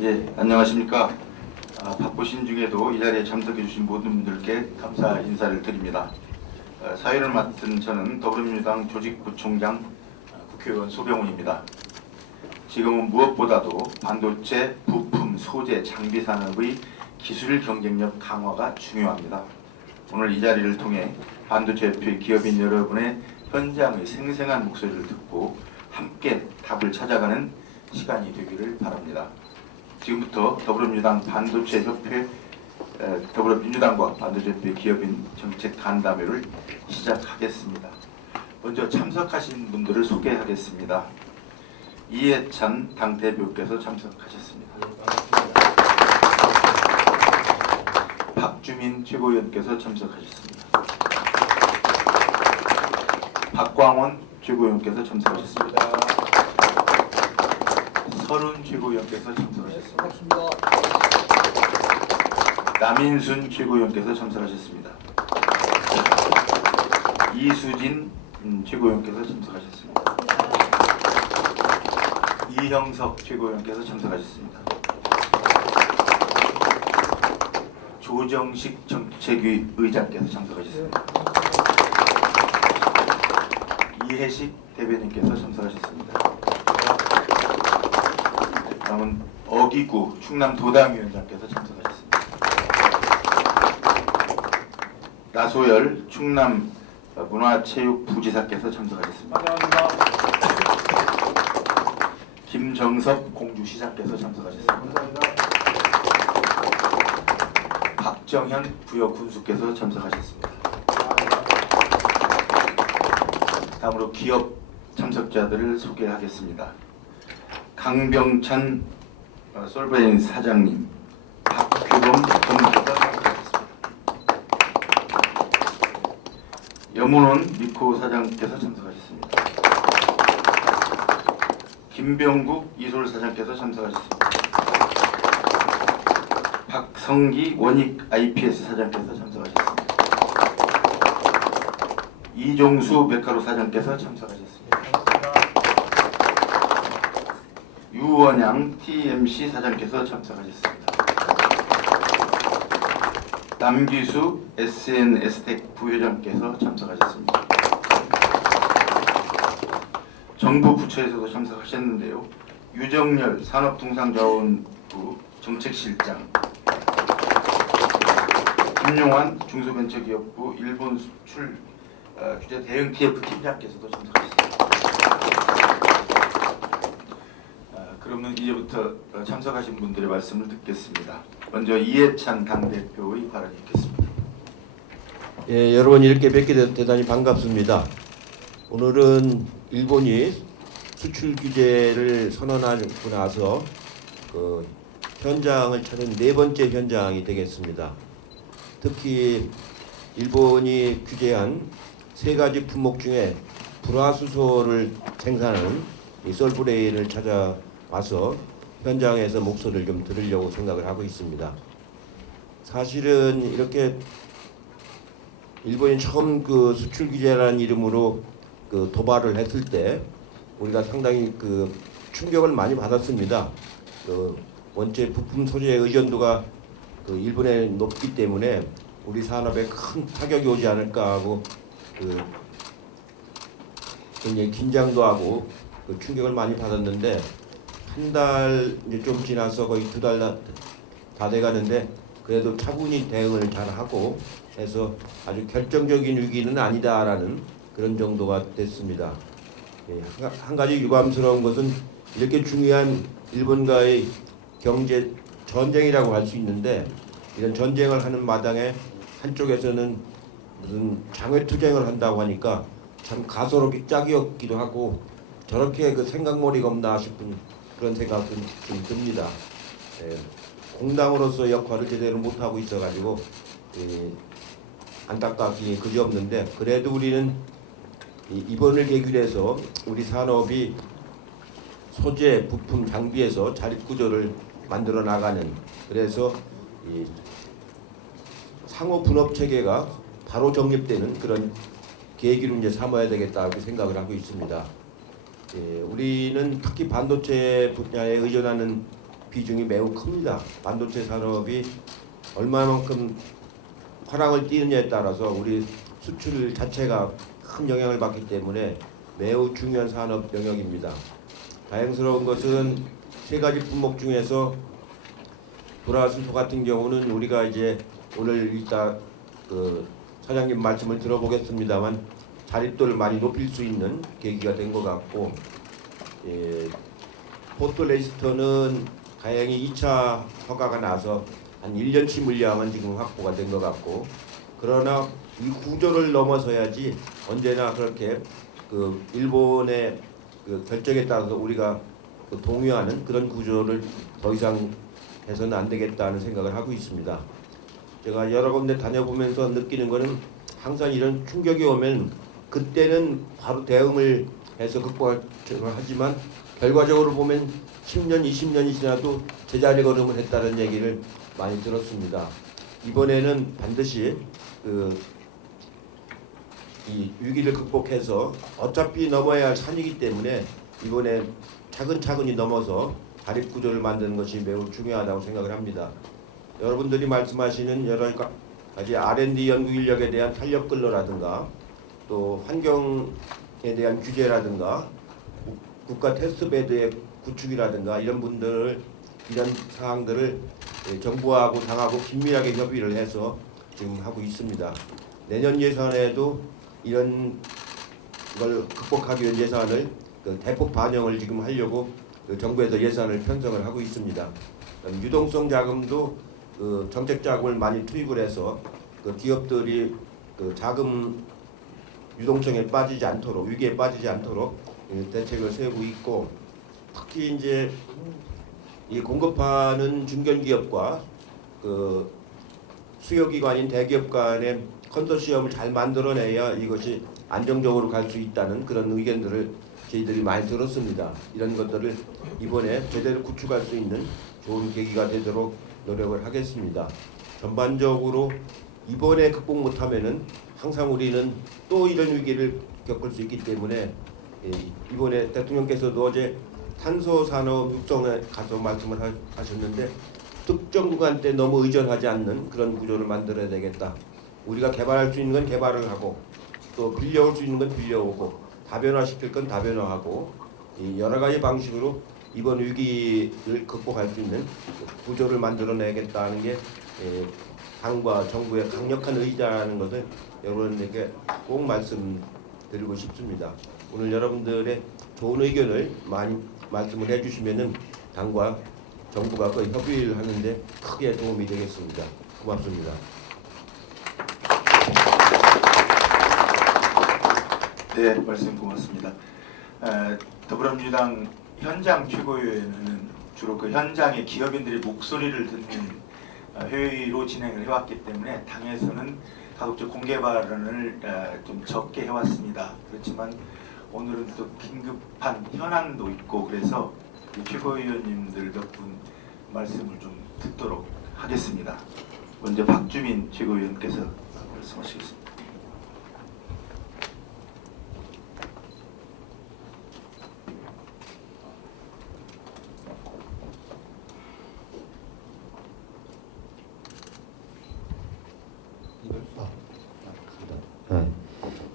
예, 안녕하십니까. 바쁘신 중에도 이 자리에 참석해 주신 모든 분들께 감사 인사를 드립니다. 사회를 맡은 저는 더불어민주당 조직부총장 국회의원 소병훈입니다. 지금은 무엇보다도 반도체, 부품, 소재, 장비 산업의 기술 경쟁력 강화가 중요합니다. 오늘 이 자리를 통해 반도체 협회 기업인 여러분의 현장의 생생한 목소리를 듣고 함께 답을 찾아가는 시간이 되기를 바랍니다. 지금부터 더불어민주당 반도체협회 더불어민주당과 반도체협회 기업인 정책 간담회를 시작하겠습니다. 먼저 참석하신 분들을 소개하겠습니다. 이해찬 당대표께서 참석하셨습니다. 박주민 최고위원께서 참석하셨습니다. 박광원 최고위원께서 참석하셨습니다. 서른 최고위원께서 참석하셨습니다. 남인순 최고위원께서 참석하셨습니다. 이수진 최고위원께서 참석하셨습니다. 이형석 최고위원께서 참석하셨습니다. 조정식 정책위 의장께서 참석하셨습니다. 이해식 대변인께서 참석하셨습니다. 다음은 어기구 충남도당위원장께서 참석하셨습니다. 나소열 충남 문화체육부지사께서 참석하셨습니다. 김정섭 공주시장께서 참석하셨습니다. 박정현 부여군수께서 참석하셨습니다. 다음으로 기업 참석자들을 소개하겠습니다. 강병찬 솔브레인 사장님, 박규범 본부장께서 참석하셨습니다. 여문원 미코 사장께서 참석하셨습니다. 김병국 이솔 사장께서 참석하셨습니다. 박성기 원익 IPS 사장께서 참석하셨습니다. 이종수 메카로 사장께서 참석하셨습니다. 유원양 TMC 사장께서 참석하셨습니다. 남기수 SNS텍 부회장께서 참석하셨습니다. 정부 부처에서도 참석하셨는데요. 유정열 산업통상자원부 정책실장, 김용환 중소벤처기업부 일본 수출 규제 대응 TF 팀장께서도 참석하셨습니다. 그러면 이제부터 참석하신 분들의 말씀을 듣겠습니다. 먼저 이해찬 당대표의 발언이 있겠습니다. 예, 여러분 이렇게 뵙게 돼서 대단히 반갑습니다. 오늘은 일본이 수출 규제를 선언하고 나서 그 현장을 찾은 네 번째 현장이 되겠습니다. 특히 일본이 규제한 세 가지 품목 중에 불화수소를 생산하는 이 솔브레인을 찾아와서 현장에서 목소리를 좀 들으려고 생각을 하고 있습니다. 사실은 이렇게 일본이 처음 그 수출 규제라는 이름으로 그 도발을 했을 때 우리가 상당히 그 충격을 많이 받았습니다. 그 원체 부품 소재의 의존도가 그 일본에 높기 때문에 우리 산업에 큰 타격이 오지 않을까 하고 그 굉장히 긴장도 하고 그 충격을 많이 받았는데 한 달 이제 좀 지나서 거의 두 달 다 돼가는데 그래도 차분히 대응을 잘 하고 해서 아주 결정적인 위기는 아니다라는 그런 정도가 됐습니다. 예, 한 가지 유감스러운 것은 이렇게 중요한 일본과의 경제 전쟁이라고 할 수 있는데 이런 전쟁을 하는 마당에 한쪽에서는 무슨 장외투쟁을 한다고 하니까 참 가소롭기 짝이었기도 하고 저렇게 그 생각머리가 없나 싶은 그런 생각도 좀 듭니다. 예, 공당으로서 역할을 제대로 못하고 있어가지고 안타깝기 그지없는데 그래도 우리는 이번을 계기로 해서 우리 산업이 소재, 부품, 장비에서 자립구조를 만들어 나가는 그래서 이 상호 분업 체계가 바로 정립되는 그런 계기로 이제 삼아야 되겠다고 생각을 하고 있습니다. 우리는 특히 반도체 분야에 의존하는 비중이 매우 큽니다. 반도체 산업이 얼마만큼 화랑을 띠느냐에 따라서 우리 수출 자체가 큰 영향을 받기 때문에 매우 중요한 산업 영역입니다. 다행스러운 것은 세 가지 품목 중에서 불화순토 같은 경우는 우리가 이제 오늘 이따 그 사장님 말씀을 들어보겠습니다만 자립도를 많이 높일 수 있는 계기가 된 것 같고, 포토레지스터는 다행히 2차 허가가 나서 한 1년치 물량은 지금 확보가 된 것 같고, 그러나 이 구조를 넘어서야지 언제나 그렇게 그 일본의 그 결정에 따라서 우리가 그 동요하는 그런 구조를 더 이상 해서는 안 되겠다는 생각을 하고 있습니다. 제가 여러 군데 다녀보면서 느끼는 것은 항상 이런 충격이 오면 그때는 바로 대응을 해서 극복을 하지만 결과적으로 보면 10년, 20년이 지나도 제자리 걸음을 했다는 얘기를 많이 들었습니다. 이번에는 반드시 이 위기를 극복해서 어차피 넘어야 할 산이기 때문에 이번에 차근차근히 넘어서 자립 구조를 만드는 것이 매우 중요하다고 생각을 합니다. 여러분들이 말씀하시는 여러 가지 R&D 연구 인력에 대한 탄력 근로라든가 또 환경에 대한 규제라든가 국가 테스트베드의 구축이라든가 이런 사항들을 정부하고 당하고 긴밀하게 협의를 해서 지금 하고 있습니다. 내년 예산에도 이런 걸 극복하기 위한 예산을 대폭 반영을 지금 하려고 정부에서 예산을 편성을 하고 있습니다. 유동성 자금도 정책 자금을 많이 투입을 해서 기업들이 자금 유동성에 빠지지 않도록, 위기에 빠지지 않도록 대책을 세우고 있고, 특히 이제 이 공급하는 중견기업과 수요기관인 대기업 간의 컨소시엄을 잘 만들어내야 이것이 안정적으로 갈 수 있다는 그런 의견들을 저희들이 많이 들었습니다. 이런 것들을 이번에 제대로 구축할 수 있는 좋은 계기가 되도록 노력을 하겠습니다. 전반적으로 이번에 극복 못하면은 항상 우리는 또 이런 위기를 겪을 수 있기 때문에 이번에 대통령께서도 어제 탄소 산업 육성에 가서 말씀을 하셨는데 특정 구간 때 너무 의존하지 않는 그런 구조를 만들어야 되겠다. 우리가 개발할 수 있는 건 개발을 하고 또 빌려올 수 있는 건 빌려오고 다변화시킬 건 다변화하고 여러 가지 방식으로 이번 위기를 극복할 수 있는 구조를 만들어내겠다는 게 당과 정부의 강력한 의지라는 것을 여러분에게 꼭 말씀드리고 싶습니다. 오늘 여러분들의 좋은 의견을 많이 말씀을 해주시면은 당과 정부가 그 협의를 하는데 크게 도움이 되겠습니다. 고맙습니다. 네, 말씀 고맙습니다. 더불어민주당 현장 최고위원회는 주로 그 현장의 기업인들의 목소리를 듣는 회의로 진행을 해왔기 때문에 당에서는 가급적 공개 발언을 좀 적게 해왔습니다. 그렇지만 오늘은 또 긴급한 현안도 있고 그래서 최고위원님들 몇 분 말씀을 좀 듣도록 하겠습니다. 먼저 박주민 최고위원께서 말씀하시겠습니다.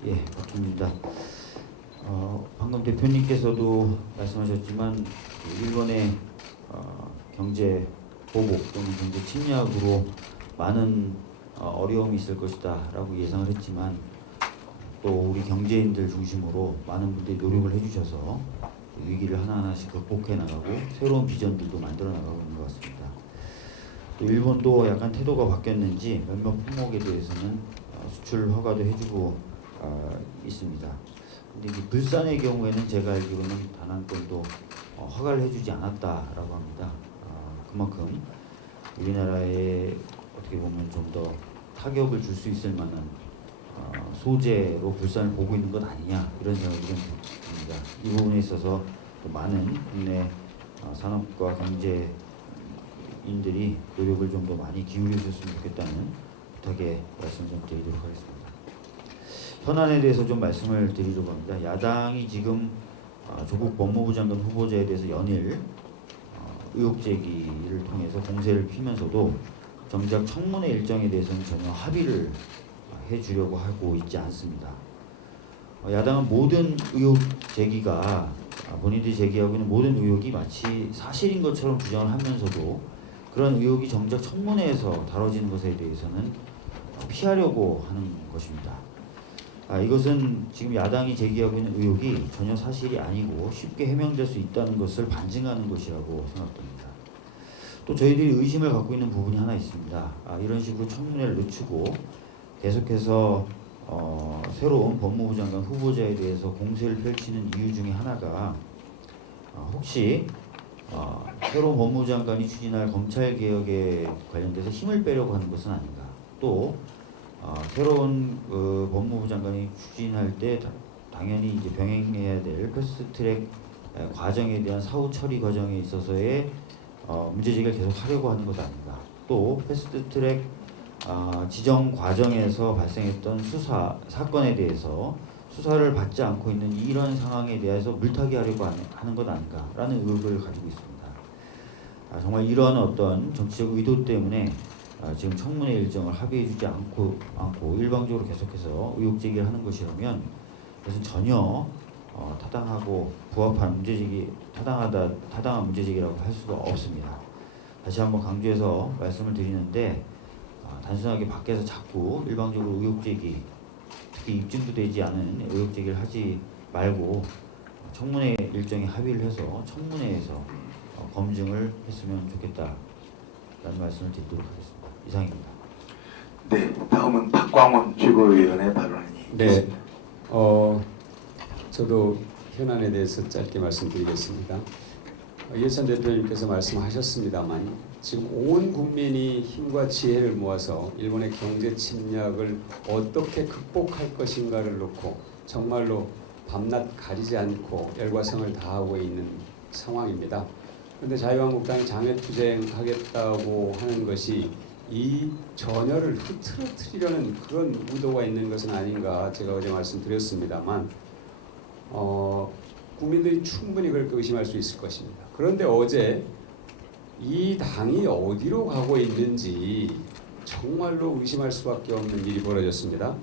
예, 박주민입니다. 방금 대표님께서도 말씀하셨지만 일본의 경제 보복 또는 경제 침략으로 많은 어려움이 있을 것이다라고 예상을 했지만 또 우리 경제인들 중심으로 많은 분들이 노력을 해주셔서 위기를 하나하나씩 극복해 나가고 새로운 비전들도 만들어 나가고 있는 것 같습니다. 또 일본도 약간 태도가 바뀌었는지 몇몇 품목에 대해서는 수출 허가도 해주고 있습니다. 근데 이 불산의 경우에는 제가 알기로는 단 한 건도 허가를 해주지 않았다라고 합니다. 그만큼 우리나라에 어떻게 보면 좀 더 타격을 줄 수 있을 만한 소재로 불산을 보고 있는 것 아니냐 이런 생각이 좀 듭니다. 이 부분에 있어서 또 많은 국내 산업과 경제인들이 노력을 좀 더 많이 기울여 줬으면 좋겠다는 부탁의 말씀 좀 드리도록 하겠습니다. 현안에 대해서 좀 말씀을 드리려고 합니다. 야당이 지금 조국 법무부 장관 후보자에 대해서 연일 의혹 제기를 통해서 공세를 피면서도 정작 청문회 일정에 대해서는 전혀 합의를 해주려고 하고 있지 않습니다. 야당은 모든 의혹 제기가 본인들이 제기하고 있는 모든 의혹이 마치 사실인 것처럼 주장을 하면서도 그런 의혹이 정작 청문회에서 다뤄지는 것에 대해서는 피하려고 하는 것입니다. 이것은 지금 야당이 제기하고 있는 의혹이 전혀 사실이 아니고 쉽게 해명될 수 있다는 것을 반증하는 것이라고 생각됩니다. 또 저희들이 의심을 갖고 있는 부분이 하나 있습니다. 이런 식으로 청문회를 늦추고 계속해서 새로운 법무부 장관 후보자에 대해서 공세를 펼치는 이유 중에 하나가 혹시 새로운 법무부 장관이 추진할 검찰개혁에 관련돼서 힘을 빼려고 하는 것은 아닌가. 또 새로운 법무부 장관이 추진할 때 당연히 이제 병행해야 될 패스트트랙 과정에 대한 사후 처리 과정에 있어서의 문제 제기를 계속 하려고 하는 것 아닌가. 또 패스트트랙 지정 과정에서 발생했던 사건에 대해서 수사를 받지 않고 있는 이런 상황에 대해서 물타기 하려고 하는 것 아닌가라는 의혹을 가지고 있습니다. 정말 이러한 어떤 정치적 의도 때문에 지금 청문회 일정을 합의해주지 않고 일방적으로 계속해서 의혹 제기를 하는 것이라면 그것은 전혀 타당하고 부합한 타당한 문제 제기라고 할 수가 없습니다. 다시 한번 강조해서 말씀을 드리는데 단순하게 밖에서 자꾸 일방적으로 의혹 제기, 특히 입증도 되지 않은 의혹 제기를 하지 말고 청문회 일정에 합의를 해서 청문회에서 검증을 했으면 좋겠다라는 말씀을 드리도록 하겠습니다. 이상입니다. 네, 다음은 박광원 최고위원의 발언이 네, 있습니다. 저도 현안에 대해서 짧게 말씀드리겠습니다. 이해찬 대표님께서 말씀하셨습니다만 지금 온 국민이 힘과 지혜를 모아서 일본의 경제 침략을 어떻게 극복할 것인가를 놓고 정말로 밤낮 가리지 않고 열과성을 다하고 있는 상황입니다. 그런데 자유한국당이 장외투쟁하겠다고 하는 것이 이 전열을 흐트러뜨리려는 그런 의도가 있는 것은 아닌가 제가 어제 말씀드렸습니다만 국민들이 충분히 그렇게 의심할 수 있을 것입니다. 그런데 어제 이 당이 어디로 가고 있는지 정말로 의심할 수밖에 없는 일이 벌어졌습니다.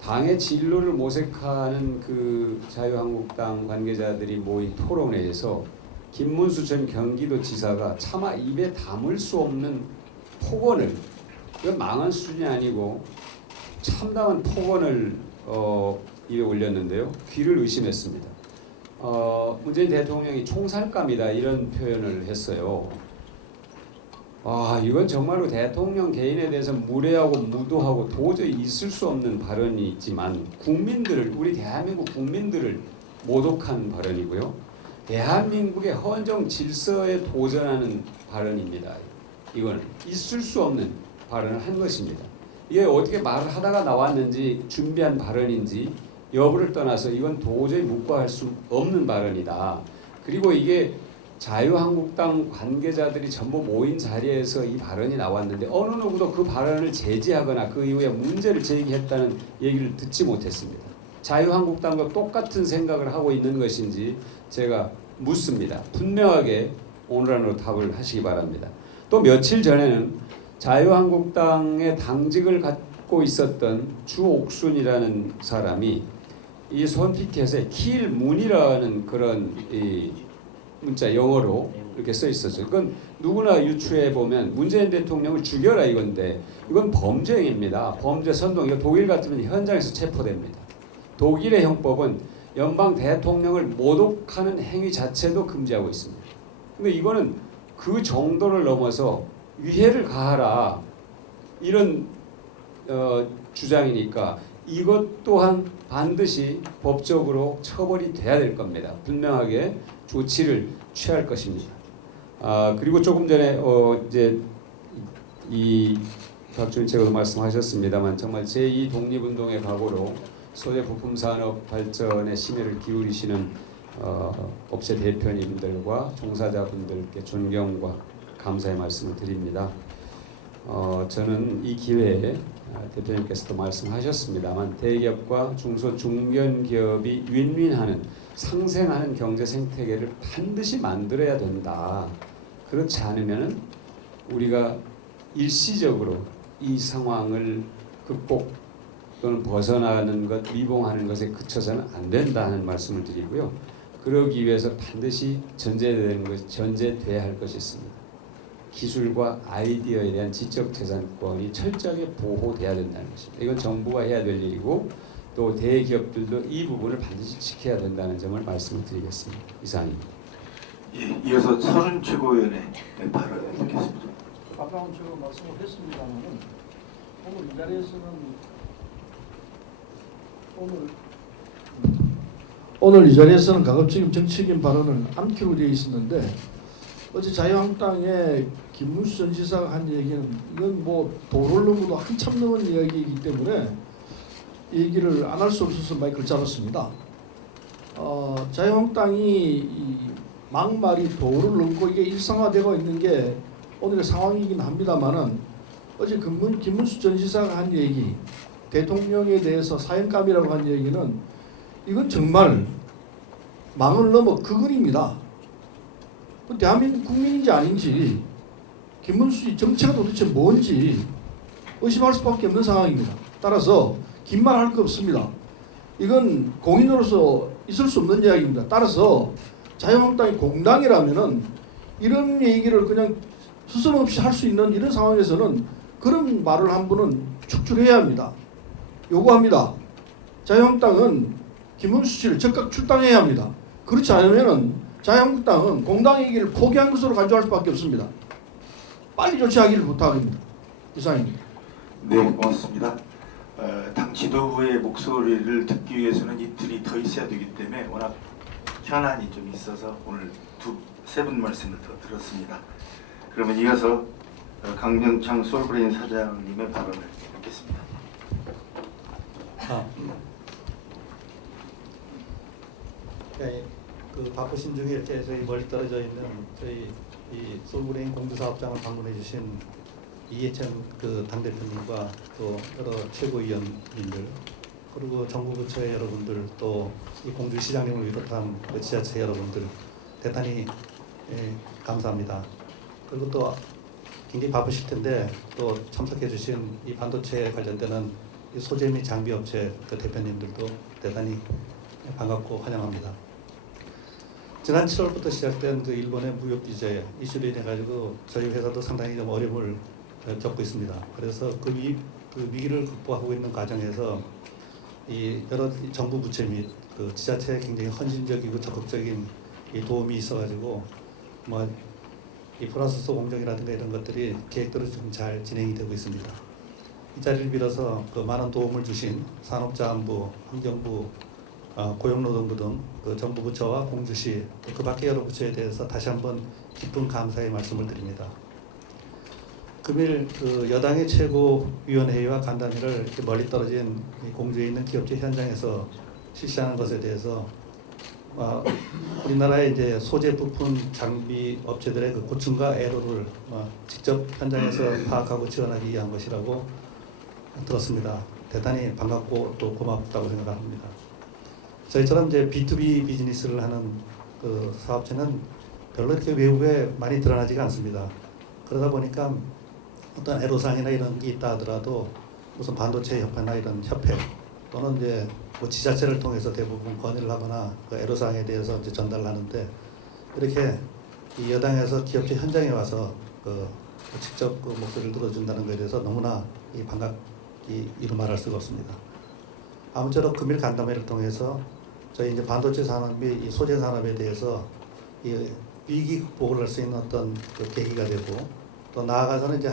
당의 진로를 모색하는 그 자유한국당 관계자들이 모인 토론회에서 김문수 전 경기도지사가 차마 입에 담을 수 없는 폭언을, 이건 망한 수준이 아니고 참담한 폭언을 입에 올렸는데요. 귀를 의심했습니다. 문재인 대통령이 총살감이다 이런 표현을 했어요. 이건 정말로 대통령 개인에 대해서 무례하고 무도하고 도저히 있을 수 없는 발언이 있지만 우리 대한민국 국민들을 모독한 발언이고요. 대한민국의 헌정 질서에 도전하는 발언입니다. 이건 있을 수 없는 발언을 한 것입니다. 이게 어떻게 말을 하다가 나왔는지 준비한 발언인지 여부를 떠나서 이건 도저히 묵과할 수 없는 발언이다. 그리고 이게 자유한국당 관계자들이 전부 모인 자리에서 이 발언이 나왔는데 어느 누구도 그 발언을 제지하거나 그 이후에 문제를 제기했다는 얘기를 듣지 못했습니다. 자유한국당과 똑같은 생각을 하고 있는 것인지 제가 묻습니다. 분명하게 오늘 안으로 답을 하시기 바랍니다. 또 며칠 전에는 자유한국당의 당직을 갖고 있었던 주옥순이라는 사람이 이 손피켓에 kill 문이라는 그런 이 문자 영어로 이렇게 써 있었죠. 그건 누구나 유추해 보면 문재인 대통령을 죽여라 이건데 이건 범죄 행위입니다. 범죄 선동. 이거 독일 같으면 현장에서 체포됩니다. 독일의 형법은 연방 대통령을 모독하는 행위 자체도 금지하고 있습니다. 근데 이거는 그 정도를 넘어서 위해를 가하라 이런 주장이니까 이것 또한 반드시 법적으로 처벌이 돼야 될 겁니다. 분명하게 조치를 취할 것입니다. 그리고 조금 전에 이제 이 박준희 최고도 말씀하셨습니다만 정말 제2 독립운동의 각오로 소재 부품 산업 발전에 심혈을 기울이시는 업체 대표님들과 종사자분들께 존경과 감사의 말씀을 드립니다. 저는 이 기회에 대표님께서도 말씀하셨습니다만 대기업과 중소 중견기업이 윈윈하는 상생하는 경제 생태계를 반드시 만들어야 된다. 그렇지 않으면 우리가 일시적으로 이 상황을 극복 또는 벗어나는 것, 미봉하는 것에 그쳐서는 안 된다는 말씀을 드리고요. 그러기 위해서 반드시 전제돼야 할 것이 있습니다. 기술과 아이디어에 대한 지적재산권이 철저하게 보호돼야 된다는 것입니다. 이건 정부가 해야 될 일이고 또 대기업들도 이 부분을 반드시 지켜야 된다는 점을 말씀을 드리겠습니다. 이상입니다. 예, 이어서 서른 최고위원의 발언을 듣겠습니다. 아까 제가 말씀을 했습니다만은 오늘 이 자리에서는 오늘 이 자리에서는 가급적인 정치적인 발언을 안기로 되어 있었는데 어제 자유한국당의 김문수 전 지사가 한 얘기는 이건 뭐 도를 넘어도 한참 넘은 이야기이기 때문에 얘기를 안 할 수 없어서 마이크를 잡았습니다. 자유한국당이 이 막말이 도를 넘고 이게 일상화되고 있는 게 오늘의 상황이긴 합니다만은 어제 김문수 전 지사가 한 얘기, 대통령에 대해서 사형감이라고 한 얘기는 이건 정말 망을 넘어 그근입니다. 대한민국 국민인지 아닌지 김문수의 정체가 도대체 뭔지 의심할 수밖에 없는 상황입니다. 따라서 긴 말 할 거 없습니다. 이건 공인으로서 있을 수 없는 이야기입니다. 따라서 자유한국당이 공당이라면은 이런 얘기를 그냥 스스럼없이 할 수 있는 이런 상황에서는 그런 말을 한 분은 축출해야 합니다. 요구합니다. 자유한국당은 김문수 씨를 즉각 출당해야 합니다. 그렇지 않으면은 자유한국당은 공당 얘기를 포기한 것으로 간주할 수밖에 없습니다. 빨리 조치하기를 부탁합니다. 이상입니다. 네, 고맙습니다. 당 지도부의 목소리를 듣기 위해서는 이틀이 더 있어야 되기 때문에 워낙 현안이 좀 있어서 오늘 세 분 말씀을 더 들었습니다. 그러면 이어서 강병창 솔브레인 사장님의 발언을 듣겠습니다. 네, 그 바쁘신 중에 이렇게 저희 멀리 떨어져 있는 저희 이 솔브레인 공주사업장을 방문해 주신 이해찬 그 당대표님과 또 여러 최고위원님들 그리고 정부 부처의 여러분들 또 이 공주시장님을 비롯한 그 지자체 여러분들 대단히 감사합니다. 그리고 또 굉장히 바쁘실 텐데 또 참석해 주신 이 반도체 관련되는 이 소재 및 장비 업체 그 대표님들도 대단히 반갑고 환영합니다. 지난 7월부터 시작된 그 일본의 무역 규제 이슈로 인해 가지고 저희 회사도 상당히 좀 어려움을 겪고 있습니다. 그래서 그 위기를 극복하고 있는 과정에서 이 여러 정부 부처 및 그 지자체의 굉장히 헌신적이고 적극적인 이 도움이 있어가지고 뭐 이 플라스소 공정이라든가 이런 것들이 계획대로 좀 잘 진행이 되고 있습니다. 이 자리를 빌어서 그 많은 도움을 주신 산업자원부, 환경부, 고용노동부 등 그 정부 부처와 공주시 그 밖의 여러 부처에 대해서 다시 한번 깊은 감사의 말씀을 드립니다. 금일 그 여당의 최고위원회의와 간담회를 이렇게 멀리 떨어진 이 공주에 있는 기업체 현장에서 실시하는 것에 대해서 우리나라의 이제 소재 부품 장비 업체들의 그 고충과 애로를 직접 현장에서 파악하고 지원하기 위한 것이라고 들었습니다. 대단히 반갑고 또 고맙다고 생각합니다. 저희처럼 이제 B2B 비즈니스를 하는 그 사업체는 별로 이렇게 외국에 많이 드러나지가 않습니다. 그러다 보니까 어떤 애로사항이나 이런 게 있다 하더라도 무슨 반도체 협회나 이런 협회 또는 이제 뭐 지자체를 통해서 대부분 건의를 하거나 그 애로사항에 대해서 이제 전달을 하는데 이렇게 이 여당에서 기업체 현장에 와서 직접 그 목소리를 들어준다는 것에 대해서 너무나 반갑기 이루 말할 수가 없습니다. 아무쪼록 금일 간담회를 통해서 저희 이제 반도체 산업 및 이 소재 산업에 대해서 이 위기 극복을 할 수 있는 어떤 그 계기가 되고 또 나아가서는 이제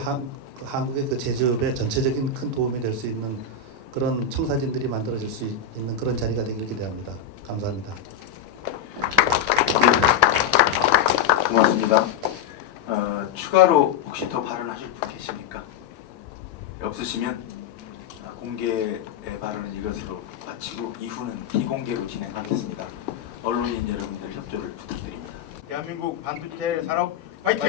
한국의 그 제조업에 전체적인 큰 도움이 될 수 있는 그런 청사진들이 만들어질 수 있는 그런 자리가 되길 기대합니다. 감사합니다. 네, 고맙습니다. 추가로 혹시 더 발언하실 분 계십니까? 없으시면 공개 발언은 이것으로 마치고 이후는 비공개로 진행하겠습니다. 언론인 여러분들 협조를 부탁드립니다. 대한민국 반도체 산업 화이팅!